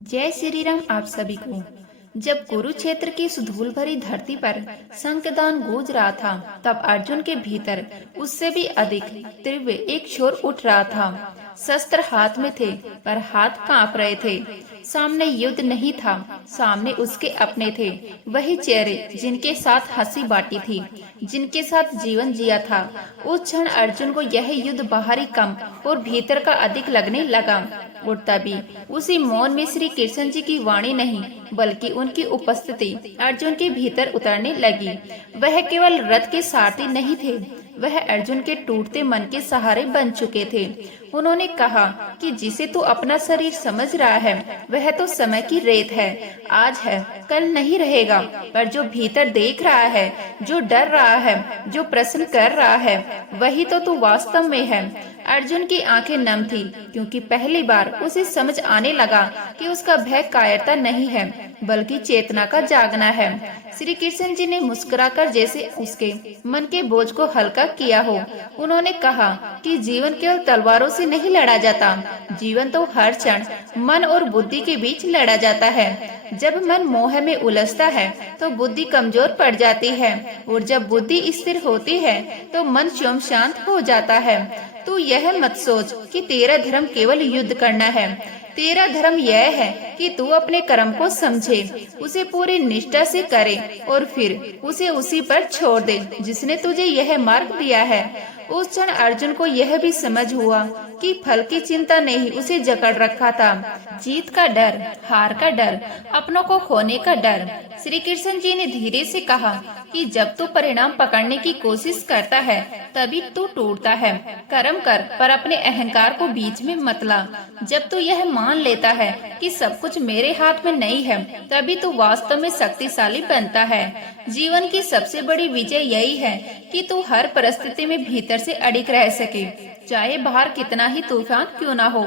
जय श्री राम आप सभी को। जब कुरुक्षेत्र की उस धूल भरी धरती पर शंखदान गूंज रहा था, तब अर्जुन के भीतर उससे भी अधिक तीव्र एक शोर उठ रहा था। शस्त्र हाथ में थे, पर हाथ कांप रहे थे। सामने युद्ध नहीं था, सामने उसके अपने थे। वही चेहरे जिनके साथ हंसी बांटी थी, जिनके साथ जीवन जिया था। उस क्षण अर्जुन को यह युद्ध बाहरी कम और भीतर का अधिक लगने लगा। और तभी उसी मौन में श्री कृष्ण जी की वाणी नहीं, बल्कि उनकी उपस्थिति अर्जुन के भीतर उतरने लगी। वह केवल रथ के सारथी नहीं थे, वह अर्जुन के टूटते मन के सहारे बन चुके थे। उन्होंने कहा कि जिसे तू अपना शरीर समझ रहा है, वह तो समय की रेत है, आज है कल नहीं रहेगा। पर जो भीतर देख रहा है, जो डर रहा है, जो प्रश्न कर रहा है, वही तो तू वास्तव में है। अर्जुन की आंखें नम थी, क्योंकि पहली बार उसे समझ आने लगा कि उसका भय कायरता नहीं है, बल्कि चेतना का जागना है। श्री कृष्ण जी ने मुस्कुराकर जैसे उसके मन के बोझ को हल्का किया हो। उन्होंने कहा कि जीवन केवल तलवारों से नहीं लड़ा जाता, जीवन तो हर क्षण मन और बुद्धि के बीच लड़ा जाता है। जब मन मोह में उलझता है तो बुद्धि कमजोर पड़ जाती है, और जब बुद्धि स्थिर होती है तो मन स्वयं शांत हो जाता है। तू यह मत सोच कि तेरा धर्म केवल युद्ध करना है। तेरा धर्म यह है कि तू अपने कर्म को समझे, उसे पूरी निष्ठा से करे और फिर उसे उसी पर छोड़ दे जिसने तुझे यह मार्ग दिया है। उस क्षण अर्जुन को यह भी समझ हुआ कि फल की चिंता ने ही उसे जकड़ रखा था। जीत का डर, हार का डर, अपनों को खोने का डर। श्री कृष्ण जी ने धीरे से कहा कि जब तू परिणाम पकड़ने की कोशिश करता है, तभी तू टूटता है। कर्म कर, पर अपने अहंकार को बीच में मत ला। जब तू यह मान लेता है कि सब कुछ मेरे हाथ में नहीं है, तभी तू वास्तव में शक्तिशाली बनता है। जीवन की सबसे बड़ी विजय यही है कि तू हर परिस्थिति में भीतर से अडिग रह सके, चाहे बाहर कितना ही तूफान क्यों ना हो।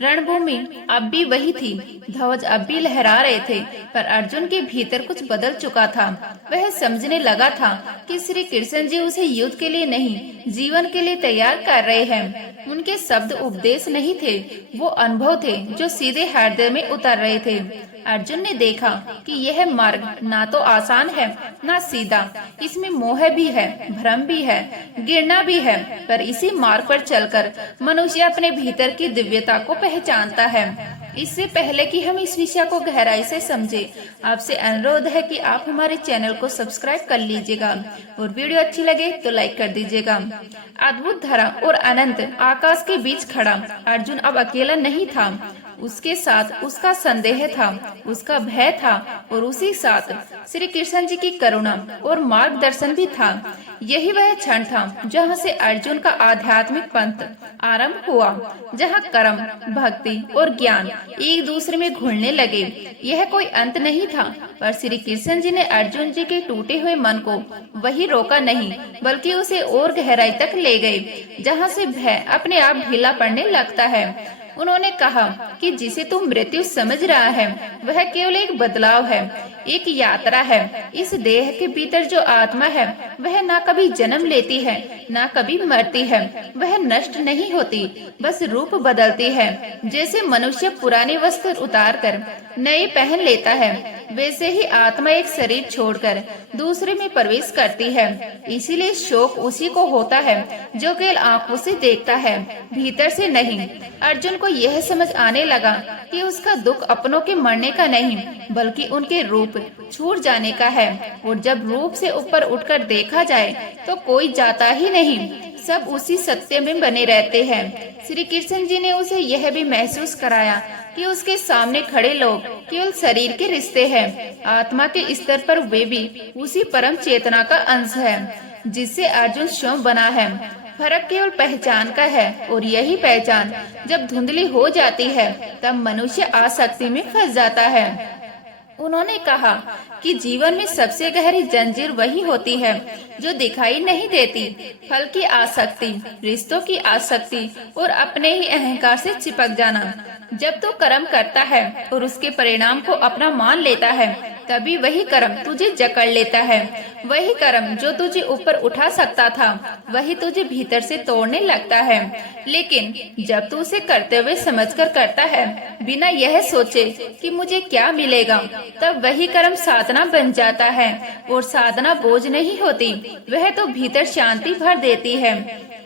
रणभूमि अब भी वही थी, ध्वज अब भी लहरा रहे थे, पर अर्जुन के भीतर कुछ बदल चुका था। वह समझने लगा था कि श्री कृष्ण जी उसे युद्ध के लिए नहीं, जीवन के लिए तैयार कर रहे हैं। उनके शब्द उपदेश नहीं थे, वो अनुभव थे जो सीधे हृदय में उतर रहे थे। अर्जुन ने देखा कि यह मार्ग ना तो आसान है, ना सीधा। इसमें मोह भी है, भ्रम भी है, गिरना भी है, पर इसी मार्ग पर चलकर मनुष्य अपने भीतर की दिव्यता को पहचानता है। इससे पहले कि हम इस विषय को गहराई से समझे, आपसे अनुरोध है कि आप हमारे चैनल को सब्सक्राइब कर लीजिएगा और वीडियो अच्छी लगे तो लाइक कर दीजिएगा। अद्भुत धरा और अनंत आकाश के बीच खड़ा अर्जुन अब अकेला नहीं था। उसके साथ उसका संदेह था, उसका भय था, और उसी साथ श्री कृष्ण जी की करुणा और मार्गदर्शन भी था। यही वह क्षण था जहाँ से अर्जुन का आध्यात्मिक पंथ आरंभ हुआ, जहाँ कर्म, भक्ति और ज्ञान एक दूसरे में घुलने लगे। यह कोई अंत नहीं था, पर श्री कृष्ण जी ने अर्जुन जी के टूटे हुए मन को वही रोका नहीं, बल्कि उसे और गहराई तक ले गए, जहाँ से भय अपने आप ढीला पड़ने लगता है। उन्होंने कहा कि जिसे तू मृत्यु समझ रहा है, वह केवल एक बदलाव है, एक यात्रा है। इस देह के भीतर जो आत्मा है, वह ना कभी जन्म लेती है, ना कभी मरती है। वह नष्ट नहीं होती, बस रूप बदलती है। जैसे मनुष्य पुराने वस्त्र उतार कर नए पहन लेता है, वैसे ही आत्मा एक शरीर छोड़कर दूसरे में प्रवेश करती है। इसीलिए शोक उसी को होता है जो केवल आंखों से देखता है, भीतर से नहीं। अर्जुन को यह समझ आने लगा कि उसका दुख अपनों के मरने का नहीं, बल्कि उनके रूप छूट जाने का है। और जब रूप से ऊपर उठकर देखा जाए तो कोई जाता ही नहीं, सब उसी सत्य में बने रहते हैं। श्री कृष्ण जी ने उसे यह भी महसूस कराया कि उसके सामने खड़े लोग केवल शरीर के रिश्ते हैं, आत्मा के स्तर पर वे भी उसी परम चेतना का अंश है जिससे अर्जुन स्वयं बना है। फर्क केवल पहचान का है, और यही पहचान जब धुंधली हो जाती है, तब मनुष्य आसक्ति में फंस जाता है। उन्होंने कहा कि जीवन में सबसे गहरी जंजीर वही होती है जो दिखाई नहीं देती। फल की आसक्ति, रिश्तों की आसक्ति और अपने ही अहंकार से चिपक जाना। जब तू कर्म करता है और उसके परिणाम को अपना मान लेता है, तभी वही कर्म तुझे जकड़ लेता है। वही कर्म जो तुझे ऊपर उठा सकता था वही तुझे भीतर से तोड़ने लगता है। लेकिन जब तू उसे करते हुए समझकर करता है, बिना यह सोचे कि मुझे क्या मिलेगा, तब वही कर्म साधना बन जाता है। और साधना बोझ नहीं होती, वह तो भीतर शांति भर देती है।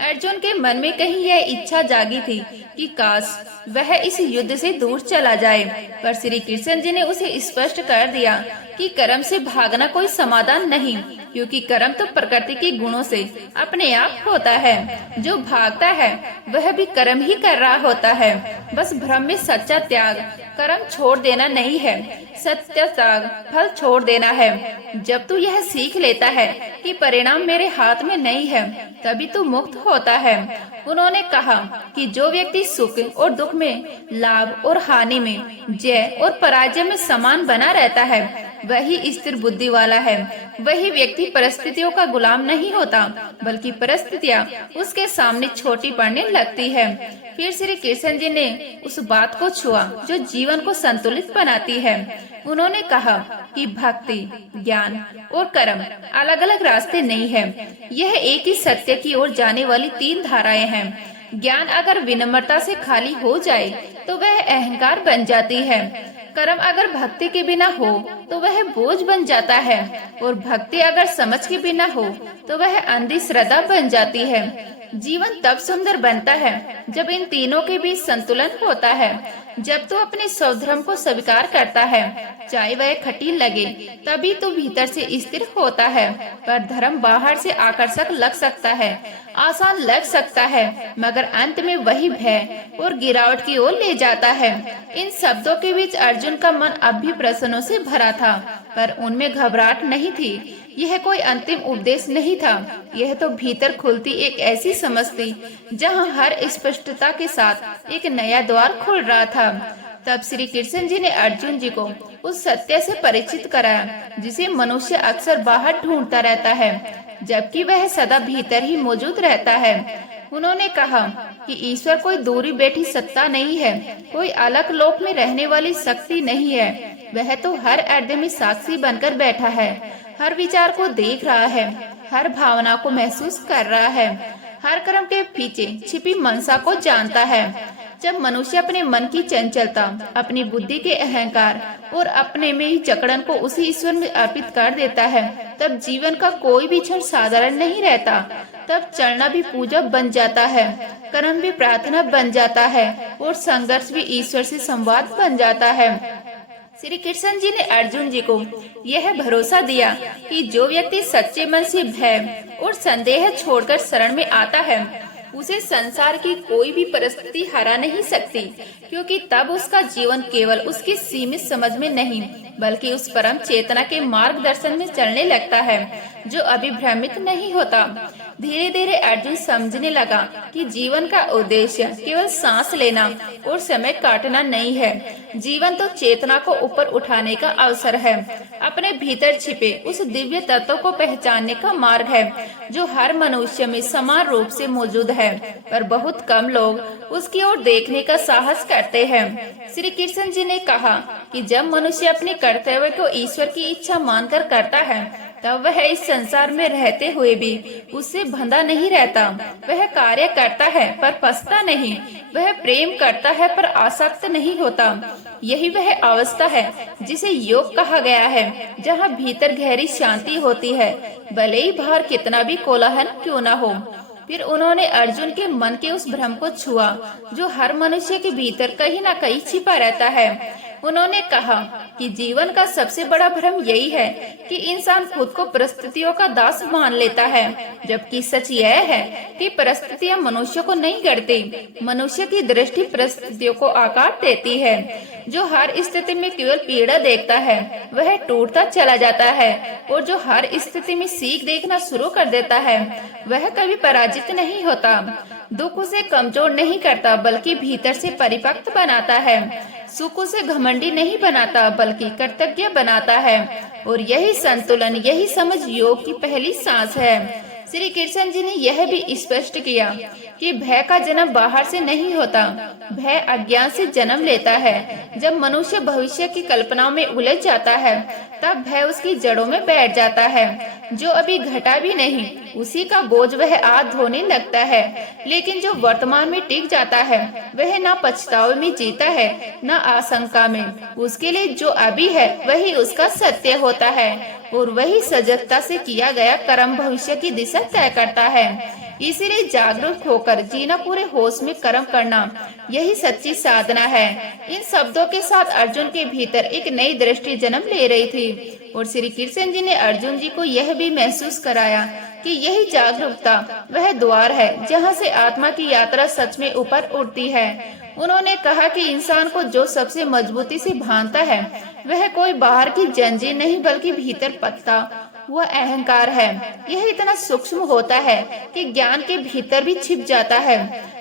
अर्जुन के मन में कहीं यह इच्छा जागी थी कि काश वह इस युद्ध से दूर चला जाए, पर श्री कृष्ण जी ने उसे स्पष्ट कर दिया कि कर्म से भागना कोई समाधान नहीं, क्योंकि कर्म तो प्रकृति के गुणों से अपने आप होता है। जो भागता है वह भी कर्म ही कर रहा होता है। बस भ्रम में सच्चा त्याग कर्म छोड़ देना नहीं है, सत्य त्याग फल छोड़ देना है। जब तू यह सीख लेता है कि परिणाम मेरे हाथ में नहीं है, तभी तू मुक्त होता है। उन्होंने कहा कि जो व्यक्ति सुख और दुख में, लाभ और हानि में, जय और पराजय में समान बना रहता है, वही स्थिर बुद्धि वाला है। वही व्यक्ति परिस्थितियों का गुलाम नहीं होता, बल्कि परिस्थितियाँ उसके सामने छोटी पड़ने लगती है। फिर श्री कृष्ण जी ने उस बात को छुआ जो जीवन को संतुलित बनाती है। उन्होंने कहा कि भक्ति, ज्ञान और कर्म अलग अलग रास्ते नहीं है, यह एक ही सत्य की ओर जाने वाली तीन धाराएं हैं। ज्ञान अगर विनम्रता से खाली हो जाए तो वह अहंकार बन जाती है। कर्म अगर भक्ति के बिना हो तो वह बोझ बन जाता है, और भक्ति अगर समझ के बिना हो तो वह अंधी श्रद्धा बन जाती है। जीवन तब सुंदर बनता है जब इन तीनों के बीच संतुलन होता है। जब तू अपने स्वधर्म को स्वीकार करता है, चाहे वह कठिन लगे, तभी तू भीतर से स्थिर होता है। पर धर्म बाहर से आकर्षक लग सकता है, आसान लग सकता है, मगर अंत में वही भय और गिरावट की ओर ले जाता है। इन शब्दों के बीच अर्जुन का मन अब भी प्रश्नों से भरा था, पर उनमें घबराहट नहीं थी। यह कोई अंतिम उपदेश नहीं था, यह तो भीतर खुलती एक ऐसी समझ थी जहाँ हर स्पष्टता के साथ एक नया द्वार खुल रहा था। तब श्री कृष्ण जी ने अर्जुन जी को उस सत्य से परिचित कराया जिसे मनुष्य अक्सर बाहर ढूंढता रहता है, जबकि वह सदा भीतर ही मौजूद रहता है। उन्होंने कहा कि ईश्वर कोई दूरी बैठी सत्ता नहीं है, कोई अलग लोक में रहने वाली शक्ति नहीं है। वह तो हर अर्ध में साक्षी बनकर बैठा है, हर विचार को देख रहा है, हर भावना को महसूस कर रहा है, हर कर्म के पीछे छिपी मनसा को जानता है। जब मनुष्य अपने मन की चंचलता, अपनी बुद्धि के अहंकार और अपने में ही जकड़न को उसी ईश्वर में अर्पित कर देता है, तब जीवन का कोई भी क्षण साधारण नहीं रहता। तब चलना भी पूजा बन जाता है, कर्म भी प्रार्थना बन जाता है, और संघर्ष भी ईश्वर से संवाद बन जाता है। श्री कृष्ण जी ने अर्जुन जी को यह भरोसा दिया कि जो व्यक्ति सच्चे मन से भय और संदेह छोड़कर शरण में आता है, उसे संसार की कोई भी परिस्थिति हरा नहीं सकती, क्योंकि तब उसका जीवन केवल उसकी सीमित समझ में नहीं, बल्कि उस परम चेतना के मार्गदर्शन में चलने लगता है, जो अभी भ्रमित नहीं होता। धीरे धीरे अर्जुन समझने लगा कि जीवन का उद्देश्य केवल सांस लेना और समय काटना नहीं है। जीवन तो चेतना को ऊपर उठाने का अवसर है, अपने भीतर छिपे उस दिव्य तत्व को पहचानने का मार्ग है, जो हर मनुष्य में समान रूप से मौजूद है, पर बहुत कम लोग उसकी ओर देखने का साहस करते हैं। श्री कृष्ण जी ने कहा कि जब मनुष्य अपने कर्तव्य को ईश्वर की इच्छा मानकर करता है, तब वह इस संसार में रहते हुए भी उससे बंधा नहीं रहता। वह कार्य करता है पर पछता नहीं, वह प्रेम करता है पर आसक्त नहीं होता। यही वह अवस्था है जिसे योग कहा गया है, जहाँ भीतर गहरी शांति होती है, भले ही बाहर कितना भी कोलाहल क्यों न हो। फिर उन्होंने अर्जुन के मन के उस भ्रम को छुआ जो हर मनुष्य के भीतर कहीं न कहीं छिपा रहता है। उन्होंने कहा कि जीवन का सबसे बड़ा भ्रम यही है कि इंसान खुद को परिस्थितियों का दास मान लेता है, जबकि सच यह है कि परिस्थितियां मनुष्य को नहीं गढ़ती, मनुष्य की दृष्टि परिस्थितियों को आकार देती है। जो हर स्थिति में केवल पीड़ा देखता है वह टूटता चला जाता है, और जो हर स्थिति में सीख देखना शुरू कर देता है वह कभी पराजित नहीं होता। दुख उसे कमजोर नहीं करता, बल्कि भीतर से परिपक्व बनाता है। सुख उसे घमंडी नहीं बनाता, बल्कि कृतज्ञ बनाता है। और यही संतुलन, यही समझ योग की पहली सांस है। श्री कृष्ण जी ने यह भी स्पष्ट किया कि भय का जन्म बाहर से नहीं होता, भय अज्ञान से जन्म लेता है। जब मनुष्य भविष्य की कल्पनाओं में उलझ जाता है तब भय उसकी जड़ों में बैठ जाता है। जो अभी घटा भी नहीं उसी का बोझ वह आज ढोने लगता है, लेकिन जो वर्तमान में टिक जाता है वह ना पछतावे में जीता है न आशंका में। उसके लिए जो अभी है वही उसका सत्य होता है और वही सजगता से किया गया कर्म भविष्य की दिशा तय करता है। इसीलिए जागरूक होकर जीना, पूरे होश में कर्म करना, यही सच्ची साधना है। इन शब्दों के साथ अर्जुन के भीतर एक नई दृष्टि जन्म ले रही थी और श्री कृष्ण जी ने अर्जुन जी को यह भी महसूस कराया कि यही जागरूकता वह द्वार है जहाँ से आत्मा की यात्रा सच में ऊपर उठती है। उन्होंने कहा कि इंसान को जो सबसे मजबूती से बांधता है वह कोई बाहर की जंजीर नहीं बल्कि भीतर पत्ता, वह अहंकार है। यह इतना सूक्ष्म होता है कि ज्ञान के भीतर भी छिप जाता है,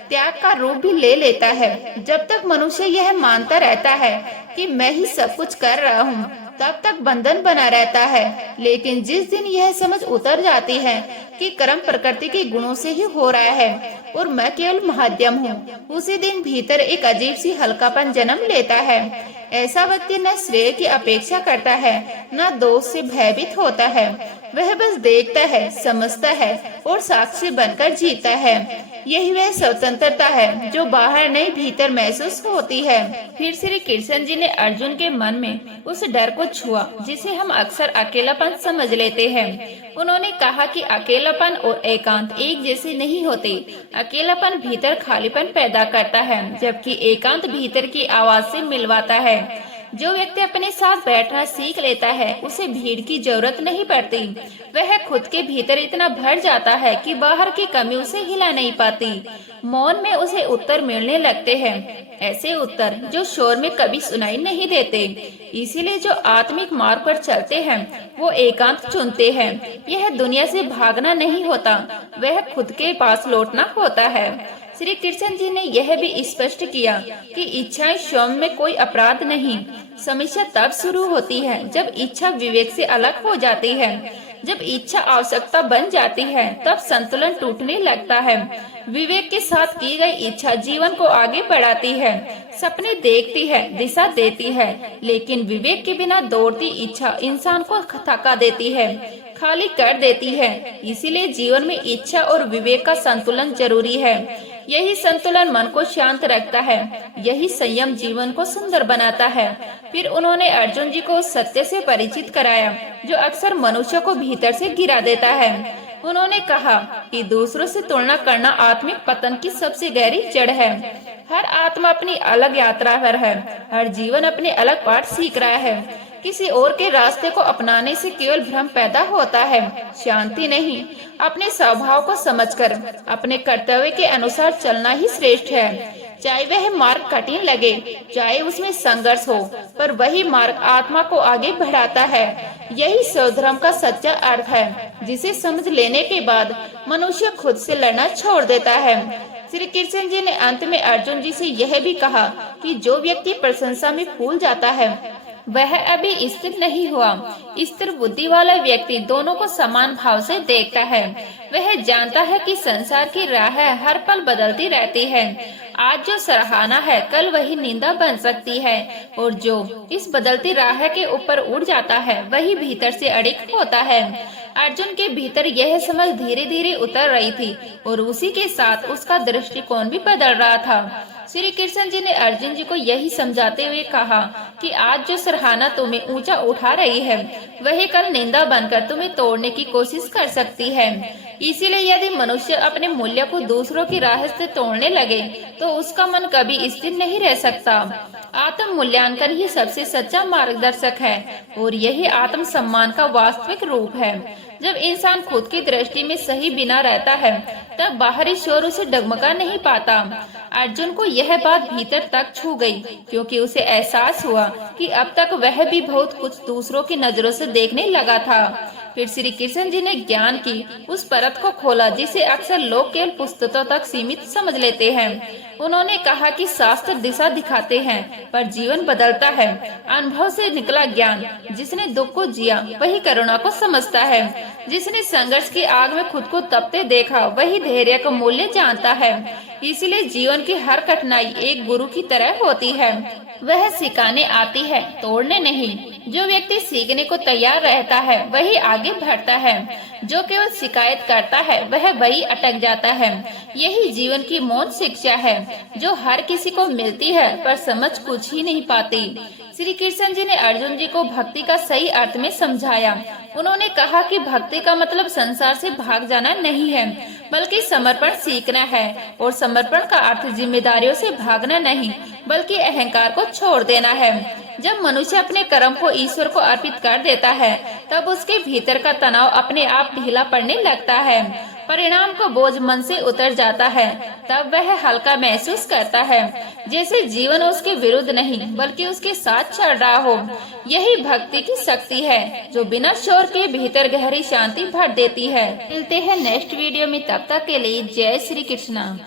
त्याग का रूप भी ले लेता है। जब तक मनुष्य यह मानता रहता है कि मैं ही सब कुछ कर रहा हूँ तब तक बंधन बना रहता है, लेकिन जिस दिन यह समझ उतर जाती है कि कर्म प्रकृति के गुणों से ही हो रहा है और मैं केवल माध्यम हूँ, उसी दिन भीतर एक अजीब सी हल्कापन जन्म लेता है। ऐसा व्यक्ति न श्रेय की अपेक्षा करता है न दोष से भयभीत होता है। वह बस देखता है, समझता है और साक्षी बनकर जीता है। यही वह स्वतंत्रता है जो बाहर नहीं भीतर महसूस होती है। फिर श्री कृष्ण जी ने अर्जुन के मन में उस डर को छुआ जिसे हम अक्सर अकेलापन समझ लेते हैं। उन्होंने कहा कि अकेलापन और एकांत एक जैसे नहीं होते। अकेलापन भीतर खालीपन पैदा करता है जबकि एकांत भीतर की आवाज से मिलवाता है। जो व्यक्ति अपने साथ बैठना सीख लेता है उसे भीड़ की जरूरत नहीं पड़ती। वह खुद के भीतर इतना भर जाता है कि बाहर की कमी उसे हिला नहीं पाती। मौन में उसे उत्तर मिलने लगते हैं, ऐसे उत्तर जो शोर में कभी सुनाई नहीं देते। इसीलिए जो आत्मिक मार्ग पर चलते हैं वो एकांत चुनते हैं। यह दुनिया से भागना नहीं होता, वह खुद के पास लौटना होता है। श्री कृष्ण जी ने यह भी स्पष्ट किया कि इच्छाएं स्वयं में कोई अपराध नहीं। समस्या तब शुरू होती है जब इच्छा विवेक से अलग हो जाती है। जब इच्छा आवश्यकता बन जाती है तब संतुलन टूटने लगता है। विवेक के साथ की गई इच्छा जीवन को आगे बढ़ाती है, सपने देखती है, दिशा देती है, लेकिन विवेक के बिना दौड़ती इच्छा इंसान को थका देती है, खाली कर देती है। इसीलिए जीवन में इच्छा और विवेक का संतुलन जरूरी है। यही संतुलन मन को शांत रखता है, यही संयम जीवन को सुंदर बनाता है। फिर उन्होंने अर्जुन जी को उस सत्य से परिचित कराया जो अक्सर मनुष्य को भीतर से गिरा देता है। उन्होंने कहा कि दूसरों से तुलना करना आत्मिक पतन की सबसे गहरी जड़ है। हर आत्मा अपनी अलग यात्रा पर है, हर जीवन अपने अलग पाठ सीख रहा है। किसी और के रास्ते को अपनाने से केवल भ्रम पैदा होता है, शांति नहीं। अपने स्वभाव को समझकर अपने कर्तव्य के अनुसार चलना ही श्रेष्ठ है। चाहे वह मार्ग कठिन लगे, चाहे उसमें संघर्ष हो, पर वही मार्ग आत्मा को आगे बढ़ाता है। यही स्वधर्म का सच्चा अर्थ है, जिसे समझ लेने के बाद मनुष्य खुद से लड़ना छोड़ देता है। श्री कृष्ण जी ने अंत में अर्जुन जी से यह भी कहा कि जो व्यक्ति प्रशंसा में फूल जाता है वह अभी स्थिर नहीं हुआ। स्थिर बुद्धि वाला व्यक्ति दोनों को समान भाव से देखता है। वह जानता है कि संसार की राह हर पल बदलती रहती है। आज जो सराहना है कल वही निंदा बन सकती है, और जो इस बदलती राह के ऊपर उड़ जाता है वही भीतर से अड़िग होता है। अर्जुन के भीतर यह समझ धीरे धीरे उतर रही थी और उसी के साथ उसका दृष्टिकोण भी बदल रहा था। श्री कृष्ण जी ने अर्जुन जी को यही समझाते हुए कहा कि आज जो सराहना तुम्हें ऊंचा उठा रही है वही कल निंदा बनकर तुम्हें तोड़ने की कोशिश कर सकती है। इसीलिए यदि मनुष्य अपने मूल्य को दूसरों की राह से तोड़ने लगे तो उसका मन कभी स्थिर नहीं रह सकता। आत्म मूल्यांकन ही सबसे सच्चा मार्गदर्शक है और यही आत्म सम्मान का वास्तविक रूप है। जब इंसान खुद की दृष्टि में सही बिना रहता है तब बाहरी शोर उसे डगमगा नहीं पाता। अर्जुन को यह बात भीतर तक छू गई, क्योंकि उसे एहसास हुआ कि अब तक वह भी बहुत कुछ दूसरों की नजरों से देखने लगा था। फिर श्री कृष्ण जी ने ज्ञान की उस परत को खोला जिसे अक्सर लोग केवल पुस्तकों तक सीमित समझ लेते हैं। उन्होंने कहा कि शास्त्र दिशा दिखाते हैं पर जीवन बदलता है। अनुभव से निकला ज्ञान, जिसने दुख को जिया वही करुणा को समझता है। जिसने संघर्ष की आग में खुद को तपते देखा वही धैर्य का मूल्य जानता है। इसीलिए जीवन की हर कठिनाई एक गुरु की तरह होती है। वह सिखाने आती है, तोड़ने नहीं। जो व्यक्ति सीखने को तैयार रहता है वही आगे बढ़ता है। जो केवल शिकायत करता है वह वही अटक जाता है। यही जीवन की मौन शिक्षा है जो हर किसी को मिलती है पर समझ कुछ ही नहीं पाती। श्री कृष्ण जी ने अर्जुन जी को भक्ति का सही अर्थ में समझाया। उन्होंने कहा कि भक्ति का मतलब संसार से भाग जाना नहीं है, बल्कि समर्पण सीखना है। और समर्पण का अर्थ जिम्मेदारियों से भागना नहीं, बल्कि अहंकार को छोड़ देना है। जब मनुष्य अपने कर्म को ईश्वर को अर्पित कर देता है, तब उसके भीतर का तनाव अपने आप ढीला पड़ने लगता है। परिणाम को बोझ मन से उतर जाता है। तब वह हल्का महसूस करता है, जैसे जीवन उसके विरुद्ध नहीं बल्कि उसके साथ चल रहा हो। यही भक्ति की शक्ति है जो बिना शोर के भीतर गहरी शांति भर देती है। मिलते हैं नेक्स्ट वीडियो में, तब तक के लिए जय श्री कृष्णा।